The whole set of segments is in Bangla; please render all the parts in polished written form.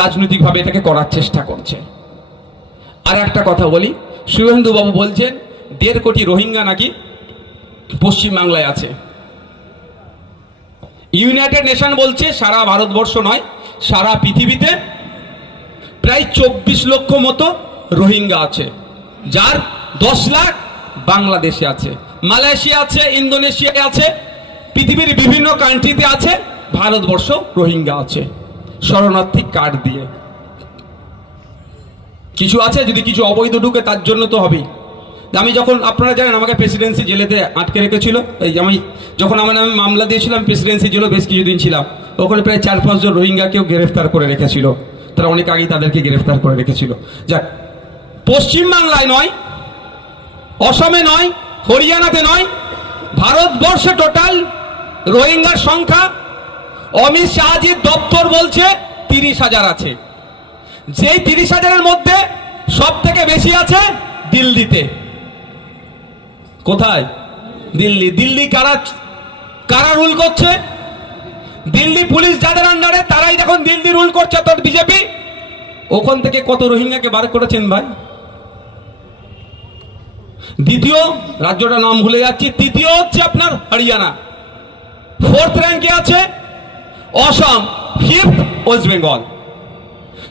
রাজনৈতিকভাবে এটাকে করার চেষ্টা করছে। আর একটা কথা বলি, শুভেন্দু বাবু বলছেন 1.5 কোটি রোহিঙ্গা নাকি পশ্চিমবাংলায় আছে। ইউনাইটেড নেশন বলছে সারা ভারতবর্ষ নয়, সারা পৃথিবীতে প্রায় 24 লক্ষ মতো রোহিঙ্গা আছে, যার 10 লাখ বাংলাদেশে আছে, মালয়েশিয়া আছে, ইন্দোনেশিয়ায় আছে, পৃথিবীর বিভিন্ন কান্ট্রিতে আছে, ভারতবর্ষ রোহিঙ্গা আছে শরণার্থী কার্ড দিয়ে। কিছু আছে, যদি কিছু অবৈধ ঢুকে তার জন্য তো হবেই। আমি যখন, আপনারা জানেন আমাকে প্রেসিডেন্সি জেলেতে আটকে রেখেছিল, এই আমি যখন আমার নামে মামলা দিয়েছিলাম প্রেসিডেন্সি জেলে বেশ কিছুদিন ছিলাম, ওখানে প্রায় 4-5 জন রোহিঙ্গাকেও গ্রেফতার করে রেখেছিল, তারা অনেক আগেই তাদেরকে গ্রেফতার করে রেখেছিল। যাক, পশ্চিমবাংলায় নয়, অসমে নয়, হরিয়ানাতে নয়, ভারতবর্ষে টোটাল রোহিঙ্গার সংখ্যা অমিত শাহজির দপ্তর বলছে 30,000 আছে। যেই 30,000-এর মধ্যে সব থেকে বেশি আছে দিল্লিতে। কোথায়? দিল্লি। দিল্লি কারা রুল করছে? দিল্লি পুলিশ যাদের আন্ডারে, তারাই এখন দিল্লি রুল করছে তোর বিজেপি। ওখান থেকে কত রোহিঙ্গাকে বার করেছেন ভাই? দ্বিতীয় রাজ্যটার নাম ভুলে যাচ্ছি, তৃতীয় হচ্ছে আপনার হরিয়ানা, 4th র্যাঙ্কে আছে অসম, 5th ওয়েস্ট বেঙ্গল।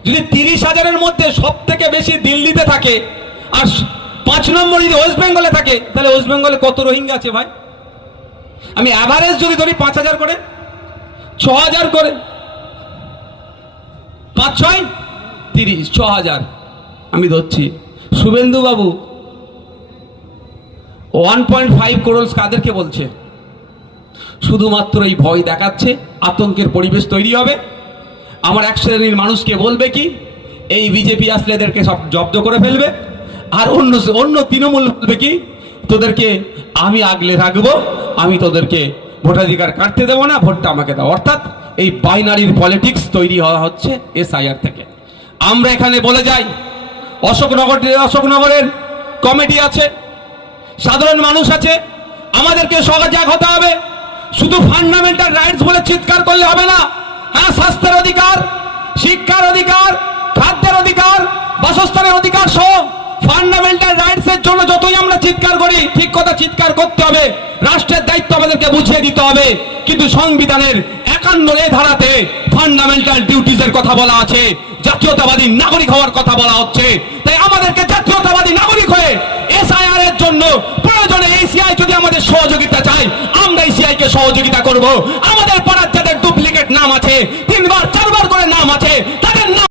যদি 30,000-এর মধ্যে সব থেকে বেশি দিল্লিতে থাকে আর 5 নম্বর যদি ওয়েস্ট বেঙ্গলে থাকে, তাহলে ওয়েস্ট বেঙ্গলে কত রোহিঙ্গা আছে ভাই? আমি অ্যাভারেজ যদি ধরি 5,000 করে, 6,000 করে, 5-6 30, 6,000 আমি ধরছি। শুভেন্দু বাবু 1.5 করোড় কাদেরকে বলছে? শুধুমাত্র এই ভয় দেখাচ্ছে, আতঙ্কের পরিবেশ তৈরি হবে। আমার এক শ্রেণীর মানুষকে বলবে কি, এই বিজেপি আসলে এদেরকে সব জব্দ করে ফেলবে, আর অন্য তৃণমূল বলবে কি, তোদেরকে আমি আগলে রাখবো, আমি তোদেরকে ভোটাধিকার কাটতে দেবো না, ভোটটা আমাকে দাও। অর্থাৎ এই বাইনারির পলিটিক্স তৈরি হওয়া হচ্ছে SIR থেকে। আমরা এখানে বলে যাই, অশোকনগরের কমিটি আছে, সাধারণ মানুষ আছে, আমাদেরকে সজাগ হতে হবে। শুধু ফান্ডামেন্টাল রাইটস বলে চিৎকার করলে হবে না। হ্যাঁ, স্বাস্থ্যের অধিকার, শিক্ষার অধিকার, খাদ্যের অধিকার, বাসস্থানের অধিকার সহ ফান্ডামেন্টাল রাইটস এর জন্য যতই আমরা চিৎকার করি, ঠিক কথা চিৎকার করতে হবে। রাষ্ট্রের দায়িত্ব আমাদেরকে বুঝিয়ে দিতে হবে। কিন্তু সংবিধানের 51 ধারাতে ফান্ডামেন্টাল ডিউটিস এর কথা বলা আছে, জাতীয়তাবাদী নাগরিক হওয়ার কথা বলা হচ্ছে। তাই আমাদেরকে জাতীয়তাবাদী নাগরিক হয়ে SIR এর জন্য প্রয়োজনে ACI যদি আমাদের সহযোগিতা চায়, আমরা ACI কে সহযোগিতা করব। আমাদের পাড়ার যাদের ডুপ্লিকেট নাম আছে, 3বার 4বার করে নাম আছে, তাদের নাম